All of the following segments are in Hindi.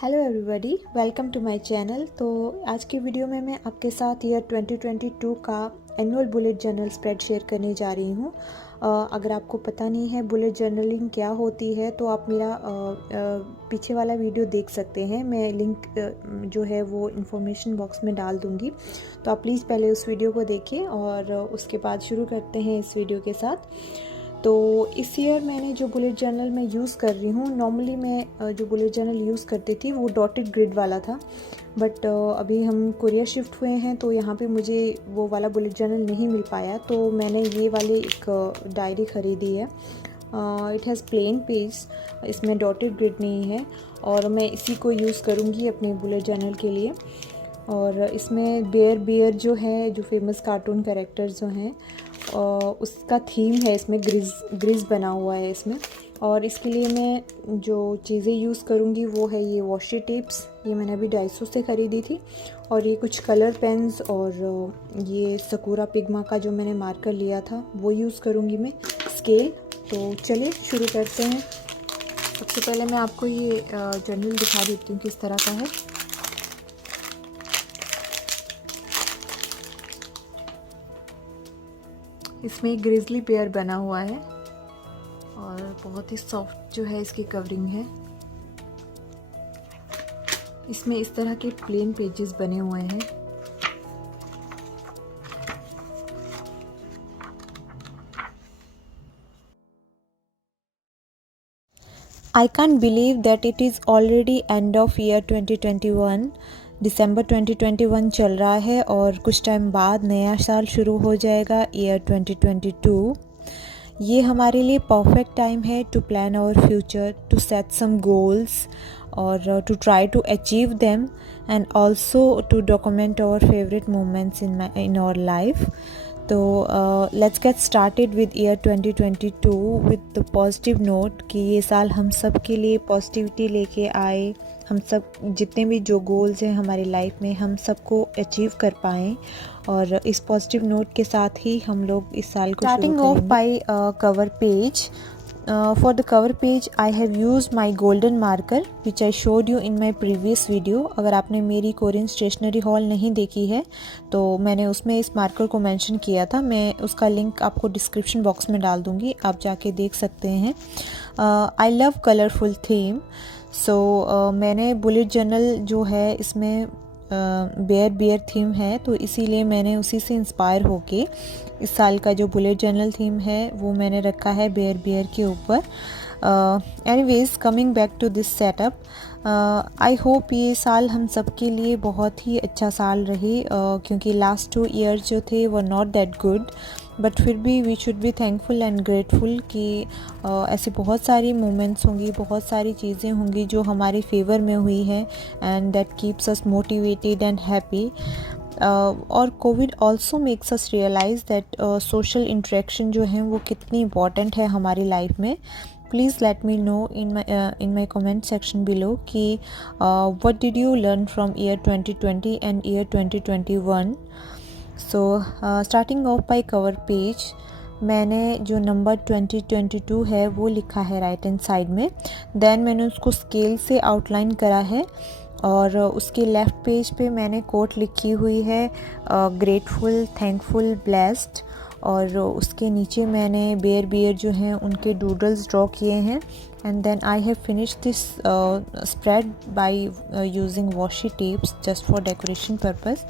Hello everybody, welcome to my channel. तो आज की वीडियो में मैं आपके साथ ईयर 2022 का annual bullet journal spread share करने जा रही हूँ। अगर आपको पता नहीं है बुलेट जर्नलिंग क्या होती है तो आप मेरा पीछे वाला वीडियो देख सकते हैं। मैं लिंक जो है वो इन्फॉर्मेशन बॉक्स में डाल दूँगी, तो आप प्लीज़ पहले उस वीडियो को देखिए और उसके बाद शुरू करते हैं इस वीडियो के साथ। तो इस ईयर मैंने जो बुलेट जर्नल मैं यूज़ कर रही हूँ, नॉर्मली मैं जो बुलेट जर्नल यूज़ करती थी वो डॉटेड ग्रिड वाला था, बट अभी हम कोरिया शिफ्ट हुए हैं तो यहाँ पे मुझे वो वाला बुलेट जर्नल नहीं मिल पाया, तो मैंने ये वाले एक डायरी ख़रीदी है। इट हैज़ प्लेन पेज, इसमें डॉटेड ग्रिड नहीं है और मैं इसी को यूज़ करूँगी अपने बुलेट जर्नल के लिए। और इसमें बेयर जो है, जो फेमस कार्टून कैरेक्टर्स जो हैं उसका थीम है, इसमें ग्रिज बना हुआ है इसमें। और इसके लिए मैं जो चीज़ें यूज़ करूँगी वो है ये वॉशी टेप्स, ये मैंने अभी डाइसो से ख़रीदी थी, और ये कुछ कलर पेन्स और ये सकूरा पिग्मा का जो मैंने मार्कर लिया था वो यूज़ करूँगी मैं, स्केल। तो चलिए शुरू करते हैं। सबसे पहले मैं आपको ये जर्नल दिखा देती हूँ किस तरह का है। इसमें एक ग्रिजली पेयर बना हुआ है और बहुत ही सॉफ्ट जो है इसकी कवरिंग है। इसमें इस तरह के प्लेन पेजेस बने हुए हैं। I can't believe that it is already end of year 2021। दिसंबर 2021 चल रहा है और कुछ टाइम बाद नया साल शुरू हो जाएगा, ईयर 2022। ये हमारे लिए परफेक्ट टाइम है to plan our future, to set some goals और to try to achieve them and also to document our favourite moments in our life. तो let's get started with year 2022 with the positive note कि ये साल हम सब के लिए पॉजिटिविटी लेके आए, हम सब जितने भी जो गोल्स हैं हमारी लाइफ में हम सबको अचीव कर पाएँ, और इस पॉजिटिव नोट के साथ ही हम लोग इस साल को starting off by cover page. For the cover page I have used my golden marker which I showed you in my previous video। अगर आपने मेरी कोरियन स्टेशनरी हॉल नहीं देखी है तो मैंने उसमें इस मार्कर को मेंशन किया था, मैं उसका लिंक आपको डिस्क्रिप्शन बॉक्स में डाल दूँगी, आप जाके देख सकते हैं। आई लव कलरफुल थीम, सो मैंने बुलेट जर्नल जो है इसमें बेयर थीम है, तो इसीलिए मैंने उसी से इंस्पायर होके इस साल का जो बुलेट जर्नल थीम है वो मैंने रखा है बेयर के ऊपर। Anyways, coming back to this setup, I hope ये साल हम सब के लिए बहुत ही अच्छा साल रहे, क्योंकि लास्ट 2 ईयर्स जो थे वो नॉट दैट गुड, बट फिर भी we should be thankful and grateful कि ऐसी बहुत सारी मोमेंट्स होंगी, बहुत सारी चीज़ें होंगी जो हमारे फेवर में हुई हैं and that keeps us motivated and happy. और Covid also makes us realise that social interaction जो है वो कितनी इम्पॉर्टेंट है हमारी लाइफ में। Please let me know in my comment section below कि what did you learn from year 2020 and year 2021। So starting off by cover page, मैंने जो नंबर 2022 है वो लिखा है राइट हैंड साइड में, देन मैंने उसको स्केल से आउटलाइन करा है और उसके लेफ़्ट पेज पे मैंने कोट लिखी हुई है ग्रेटफुल, थैंकफुल, ब्लेस्ड, और उसके नीचे मैंने बेयर जो हैं उनके डूडल्स ड्रॉ किए हैं। And then I have finish this spread by using washi tapes just for decoration purpose.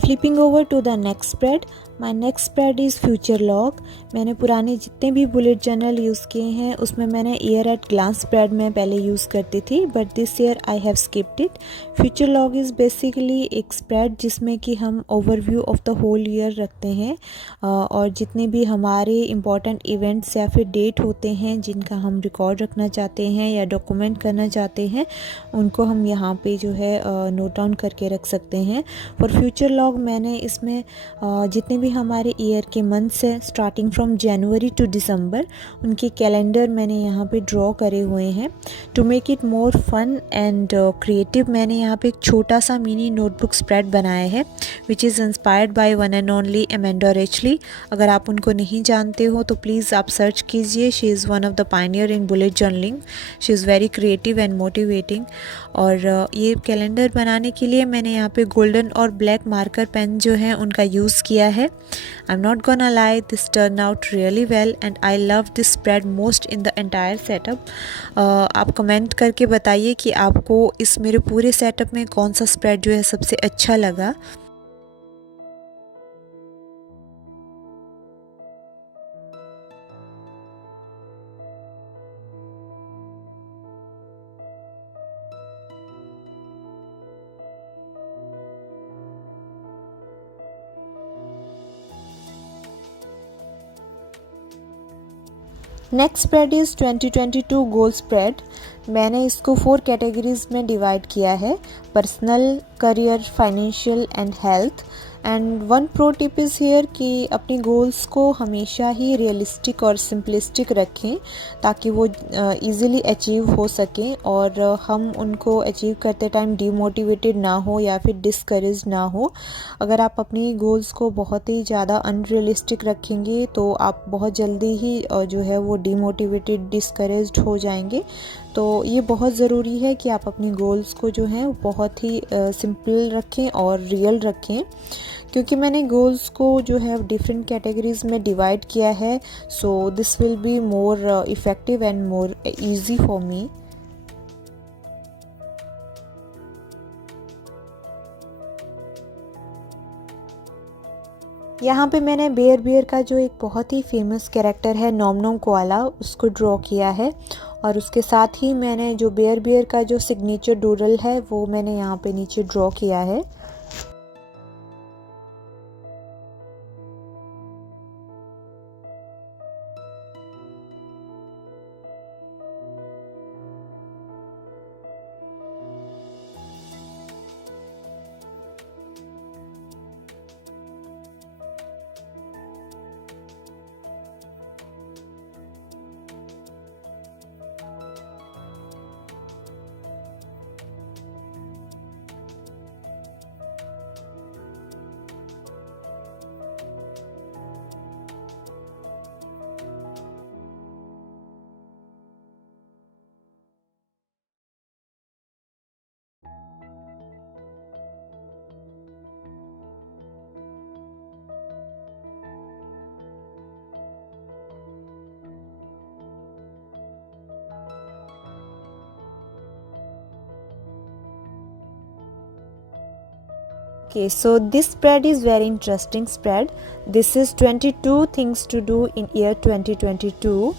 Flipping over to the next spread, my next spread is future log. मैंने पुराने जितने भी बुलेट जर्नल यूज़ किए हैं उसमें मैंने ईयर एट ग्लांस स्प्रेड में पहले यूज़ करती थी, but this year I have skipped it. Future log is basically एक स्प्रेड जिसमें कि हम overview of the whole year रखते हैं और जितने भी हमारे इम्पॉर्टेंट इवेंट्स या फिर डेट होते हैं जिनका हम रिकॉर्ड रखना चाहते हैं या डॉक्यूमेंट करना चाहते हैं उनको हम यहाँ पे जो है नोट डाउन करके रख सकते हैं। फॉर फ्यूचर लॉग मैंने इसमें जितने भी हमारे ईयर के मंथ्स हैं starting from January to December उनके कैलेंडर मैंने यहाँ पे ड्रॉ करे हुए हैं। To make it more fun and creative मैंने यहाँ पे एक छोटा सा मिनी नोटबुक स्प्रेड बनाया है which is inspired by one and only Amanda richly. अगर आप उनको नहीं जानते हो तो प्लीज़ आप सर्च कीजिए। She is one of the Pioneer in bullet journaling. She is very creative and motivating. और ये कैलेंडर बनाने के लिए मैंने यहाँ पे गोल्डन और ब्लैक मार्कर पेन जो है उनका यूज़ किया है। I am not gonna lie, this turn out really well and I love this spread most in the entire setup. आप कमेंट करके बताइए कि आपको इस मेरे पूरे सेटअप में कौन सा स्प्रेड जो है सबसे अच्छा लगा। Next spread is 2022 goal spread. मैंने इसको 4 कैटेगरीज में डिवाइड किया है, personal, career, financial and health. And one pro tip is here कि अपनी गोल्स को हमेशा ही रियलिस्टिक और सिंपलिस्टिक रखें ताकि वो इजीली अचीव हो सकें और हम उनको अचीव करते टाइम डीमोटिवेटेड ना हो या फिर डिस्करेज ना हो। अगर आप अपनी गोल्स को बहुत ही ज़्यादा अनरियलिस्टिक रखेंगे तो आप बहुत जल्दी ही जो है वो डीमोटिवेटेड डिस्करेज्ड हो जाएंगे। तो ये बहुत ज़रूरी है कि आप अपनी गोल्स को जो है बहुत ही सिंपल रखें और रियल रखें। क्योंकि मैंने गोल्स को जो है डिफरेंट कैटेगरीज में डिवाइड किया है, so this will be more effective and more easy for me. यहाँ पे मैंने बेयर का जो एक बहुत ही फेमस कैरेक्टर है नॉम नॉम कोआला उसको ड्रॉ किया है और उसके साथ ही मैंने जो बेयर का जो सिग्नेचर डूडल है वो मैंने यहाँ पे नीचे ड्रॉ किया है। Okay, so this spread is very interesting spread. This is 22 things to do in year 2022.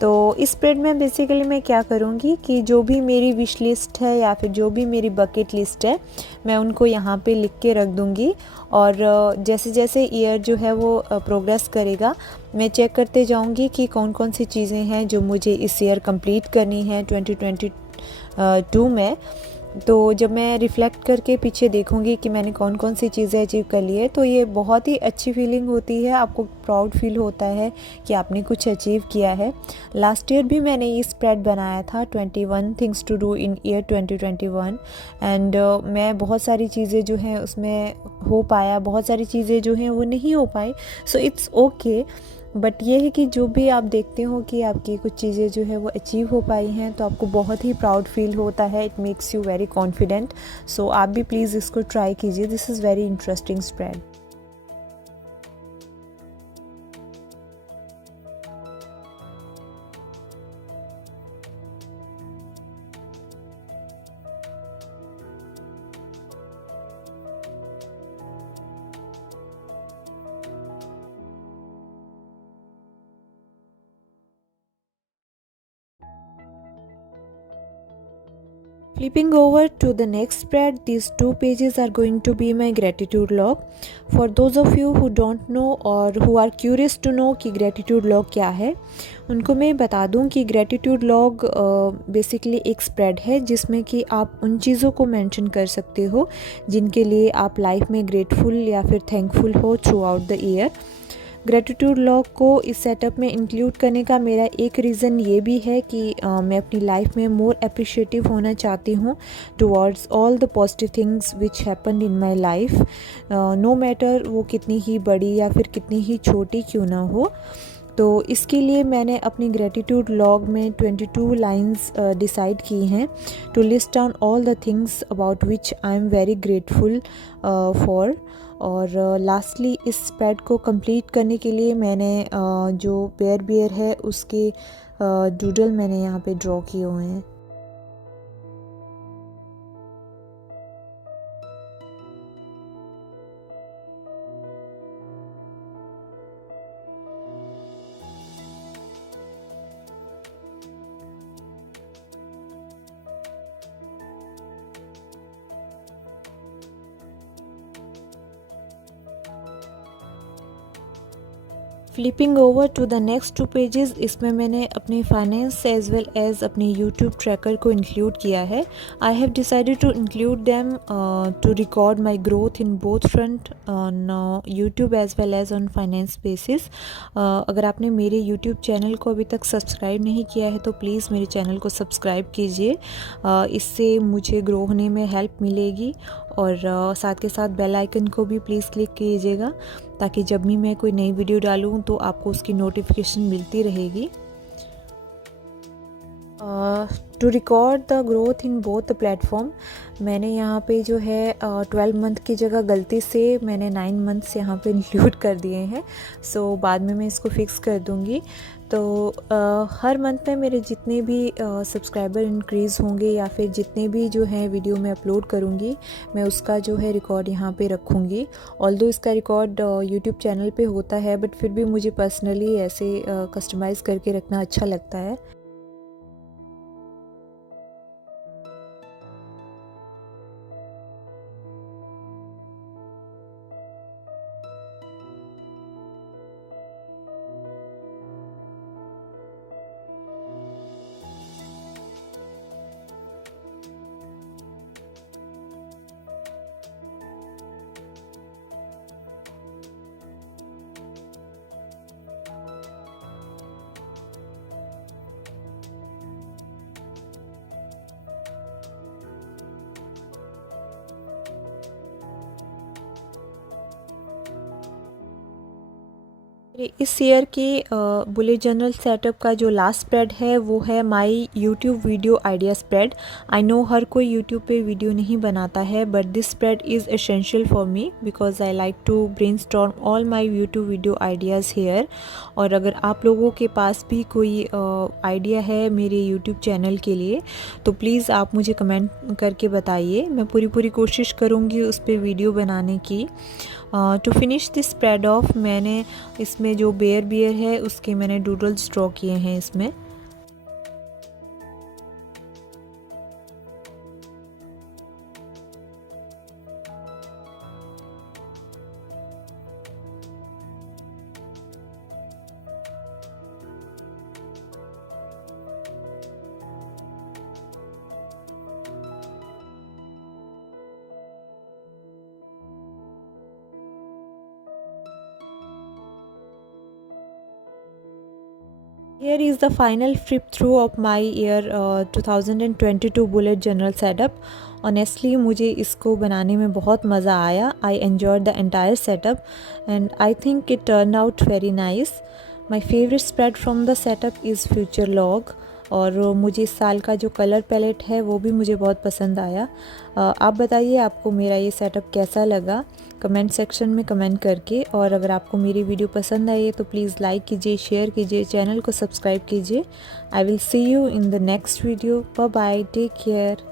तो इस स्प्रेड में बेसिकली मैं क्या करूँगी कि जो भी मेरी विश लिस्ट है या फिर जो भी मेरी बकेट लिस्ट है मैं उनको यहाँ पे लिख के रख दूँगी और जैसे जैसे ईयर जो है वो प्रोग्रेस करेगा मैं चेक करते जाऊँगी कि कौन कौन सी चीज़ें हैं जो मुझे इस ईयर कंप्लीट करनी है 2022 में। तो जब मैं रिफ़्लेक्ट करके पीछे देखूंगी कि मैंने कौन कौन सी चीज़ें अचीव कर ली है तो ये बहुत ही अच्छी फीलिंग होती है। आपको प्राउड फील होता है कि आपने कुछ अचीव किया है। लास्ट ईयर भी मैंने ये स्प्रेड बनाया था 21 things to do in year 2021 and मैं बहुत सारी चीज़ें जो हैं उसमें हो पाया, बहुत सारी चीज़ें जो हैं वो नहीं हो पाई। सो इट्स ओके, बट ये है कि जो भी आप देखते हो कि आपकी कुछ चीज़ें जो है वो अचीव हो पाई हैं तो आपको बहुत ही प्राउड फील होता है। It makes you very confident. So आप भी प्लीज़ इसको ट्राई कीजिए। This is very interesting spread. Flipping over to the next spread, these two pages are going to be my gratitude log. For those of you who don't know or who are curious to know कि gratitude log क्या है, उनको मैं बता दूं कि gratitude log बेसिकली एक स्प्रेड है जिसमें कि आप उन चीज़ों को मेंशन कर सकते हो जिनके लिए आप लाइफ में ग्रेटफुल या फिर थैंकफुल हो through out the year. Gratitude log को इस सेटअप में इंक्लूड करने का मेरा एक रीज़न ये भी है कि मैं अपनी लाइफ में मोर अप्रिशिएटिव होना चाहती हूँ towards all the positive things which happen in my life, no matter वो कितनी ही बड़ी या फिर कितनी ही छोटी क्यों ना हो। तो इसके लिए मैंने अपनी ग्रेटिट्यूड लॉग में 22 लाइंस डिसाइड की हैं to list down all the things about which I am very grateful for. और लास्टली इस स्प्रेड को कंप्लीट करने के लिए मैंने जो बियर है उसके डूडल मैंने यहाँ पे ड्रॉ किए हुए हैं। Flipping over to the next 2 pages, इसमें मैंने अपने फाइनेंस एज वेल एज अपने यूट्यूब ट्रैकर को इंक्लूड किया है। I have decided to include them to record my growth in both front on YouTube as well as on finance basis. अगर आपने मेरे यूट्यूब चैनल को अभी तक सब्सक्राइब नहीं किया है तो प्लीज़ मेरे चैनल को सब्सक्राइब कीजिए, इससे मुझे ग्रो होने में हेल्प मिलेगी। और साथ के साथ बेल आइकन को भी प्लीज़ क्लिक कीजिएगा ताकि जब भी मैं कोई नई वीडियो डालूँ तो आपको उसकी नोटिफिकेशन मिलती रहेगी। To record the growth in both the platform, मैंने यहाँ पे जो है 12 मंथ की जगह गलती से मैंने 9 मंथ्स यहाँ पे इंक्लूड कर दिए हैं। सो बाद में मैं इसको फिक्स कर दूँगी। तो हर मंथ में मेरे जितने भी सब्सक्राइबर इंक्रीज़ होंगे या फिर जितने भी जो है वीडियो मैं अपलोड करूँगी मैं उसका जो है रिकॉर्ड यहाँ पे रखूँगी। ऑल्दो इसका रिकॉर्ड यूट्यूब चैनल पे होता है बट फिर भी मुझे पर्सनली ऐसे कस्टमाइज़ करके रखना अच्छा लगता है। इस ईयर के बुलेट जर्नल सेटअप का जो लास्ट स्प्रेड है वो है my YouTube video idea spread. I know हर कोई यूट्यूब पे वीडियो नहीं बनाता है but this spread is essential for me because I like to brainstorm all my YouTube video ideas here. और अगर आप लोगों के पास भी कोई आइडिया है मेरे यूट्यूब चैनल के लिए तो प्लीज़ आप मुझे कमेंट करके बताइए, मैं पूरी कोशिश करूँगी उस पर वीडियो बनाने की। To finish this spread off, मैंने इसमें जो बियर है उसके मैंने डूडल्स ड्रॉ किए हैं इसमें। Here is the final flip through of my year 2022 bullet journal setup. Honestly मुझे इसको बनाने में बहुत मज़ा आया। I enjoyed the entire setup and I think it turn out very nice. My favourite spread from the setup is future log. और मुझे इस साल का जो कलर पैलेट है वो भी मुझे बहुत पसंद आया। आप बताइए आपको मेरा ये सेटअप कैसा लगा कमेंट सेक्शन में कमेंट करके। और अगर आपको मेरी वीडियो पसंद आई है तो प्लीज़ लाइक कीजिए, शेयर कीजिए, चैनल को सब्सक्राइब कीजिए। I will see you in the next video. Bye bye, take care.